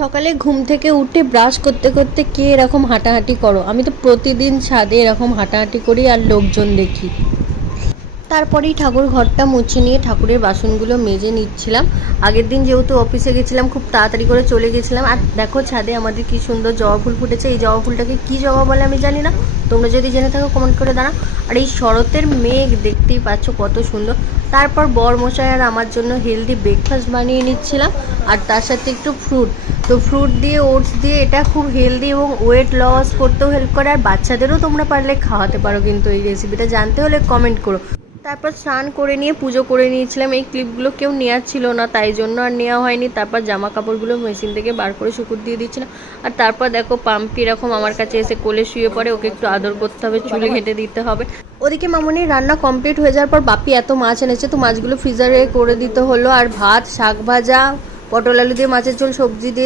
সকালে ঘুম থেকে উঠে ব্রাশ করতে করতে কে এরকম হাঁটাহাঁটি করো? আমি তো প্রতিদিন ছাদে এরকম হাঁটাহাঁটি করি আর লোকজন দেখি। তারপরেই ঠাকুর ঘরটা মুছে নিয়ে ঠাকুরের বাসনগুলো মেজে নিচ্ছিলাম। আগের দিন যেহেতু অফিসে গেছিলাম, খুব তাড়াতাড়ি করে চলে গেছিলাম। আর দেখো ছাদে আমাদের কি সুন্দর জবা ফুল ফুটেছে। এই জবা ফুলটাকে কী জবা বলে আমি জানি না, তোমরা যদি জেনে থাকো কমেন্ট করে দাঁড়া। আর এই শরতের মেঘ দেখতেই পাচ্ছ কত সুন্দর। তারপর বরমশাই আর আমার জন্য হেলদি ব্রেকফাস্ট বানিয়ে নিচ্ছিলাম, আর তার সাথে একটু ফ্রুট। তো ফ্রুট দিয়ে, ওটস দিয়ে, এটা খুব হেলদি এবং ওয়েট লস করতেও হেল্প করে। আর বাচ্চাদেরও তোমরা পারলে খাওয়াতে পারো, কিন্তু এই রেসিপিটা জানতে হলে কমেন্ট করো। তারপর স্নান করে নিয়ে পুজো করে নিয়েছিলাম। এই ক্লিপগুলো কেউ নেওয়ার ছিল না, তাই জন্য আর নেওয়া হয়নি। তারপর জামা কাপড়গুলো মেশিন থেকে বার করে শুকুর দিয়ে দিচ্ছিলাম। আর তারপর দেখো পাম্পি এরকম আমার কাছে এসে কোলে শুয়ে পড়ে, ওকে একটু আদর করতে হবে, চুল ঘেঁটে দিতে হবে। ওদিকে মামনির রান্না কমপ্লিট হয়ে যাওয়ার পর বাপি এত মাছ এনেছে, তো মাছগুলো ফ্রিজারে করে দিতে হলো। আর ভাত, শাক ভাজা, পটল আলু দিয়ে মাছের ঝোল, সবজি দিয়ে